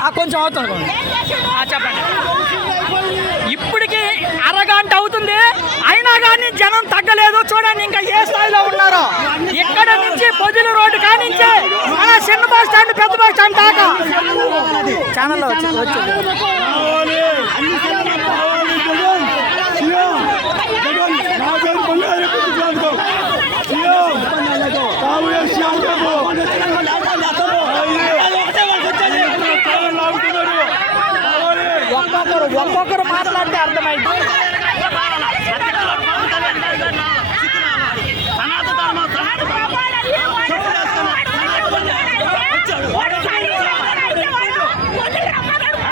ఆ, కొంచెం అవుతుంది చెప్పండి. ఇప్పటికి అరగంట అవుతుంది. అయినా కానీ జనం తగ్గలేదు. చూడండి ఇంకా ఏ స్థాయిలో ఉన్నారో. ఇక్కడ నుంచి పొదిల రోడ్డు కానించి మన చిన్న బస్ స్టాండ్ పెద్ద బస్ స్టాండ్ దాకా. ఛానల్లో వచ్చి ఒక్కొక్కరు మాట్లాడితే అర్థమైంది.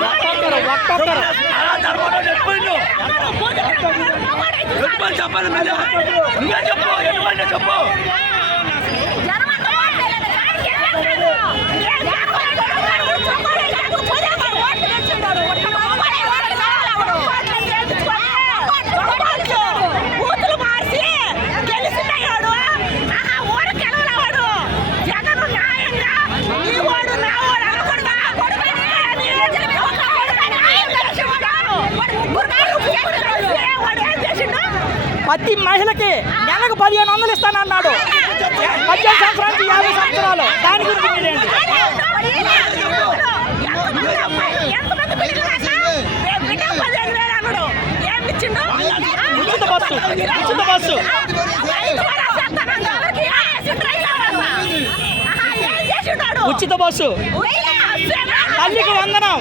ఒక్కొక్కరు ఒక్కొక్కరు. చెప్పాలి పదిహేను వందలు ఇస్తానన్నాడు. పద్దెనిమిది సంవత్సరాల నుంచి యాభై సంవత్సరాలు. దాని గురించి మీరేంటి? ఉచిత బస్సు. ఉచిత బస్సు. ఉచిత బస్సు. తల్లికి వందనం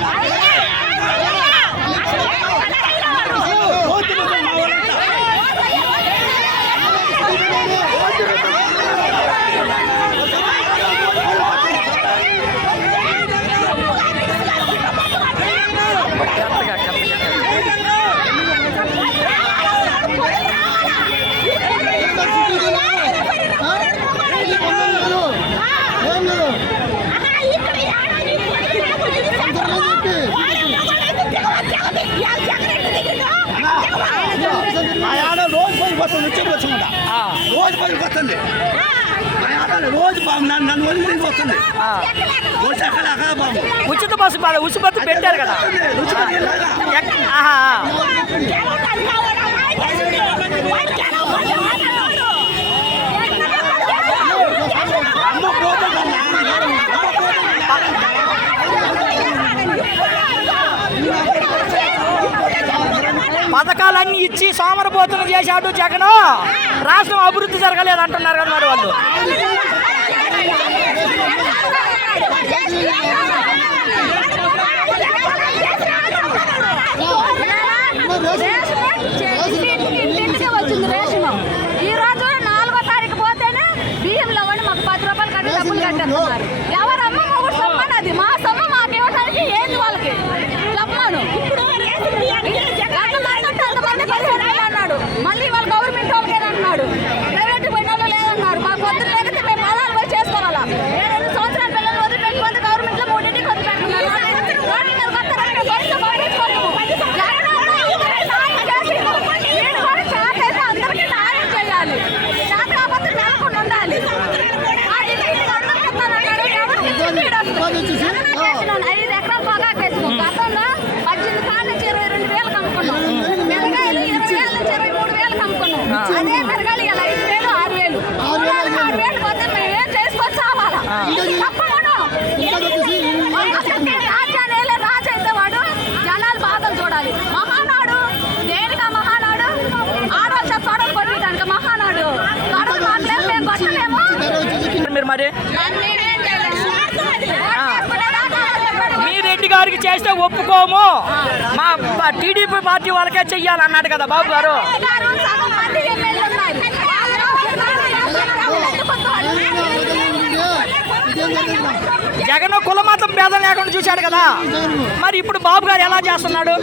మా ఆడ రోజు పది వస్తుంది వచ్చేది వచ్చింద ఆ, రోజు పది వస్తుంది. రోజు బాబు నన్ను నన్ను వదిలి వస్తుంది. బాబు. ఉచిత బస్సు ఉచిత బస్సు పెట్టారు కదా. పథకాలన్నీ ఇచ్చి సోమరపోతులు చేశాడు జగన్. రాష్ట్రం అభివృద్ధి జరగలేదు అంటున్నారు కదా మరి వాళ్ళు. ఇంటింటికి ఈ రోజు నాలుగో తారీఖు పోతేనే బియ్యంలో కూడా మాకు పది రూపాయలు కట్టి డబ్బులు కట్టేస్తున్నారు. ఎవరమ్మ మొగుడు సొమ్మని అది మా మీరు మరి? మీ రెడ్డి గారికి చేస్తే ఒప్పుకోము. మా టీడీపీ పార్టీ వాళ్ళకే చెయ్యాలన్నాడు కదా బాబు గారు. గారు సగం మంది జగన్ భేదం లేకుండా చూశాడు కదా. మరి ఇప్పుడు బాబు గారు ఎలా చేస్తున్నాడు?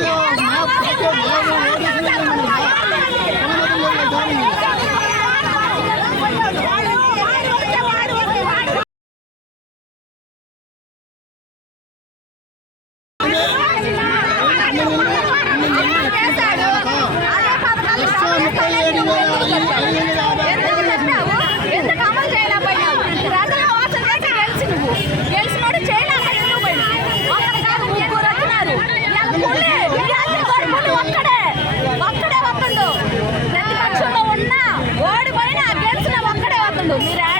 mira,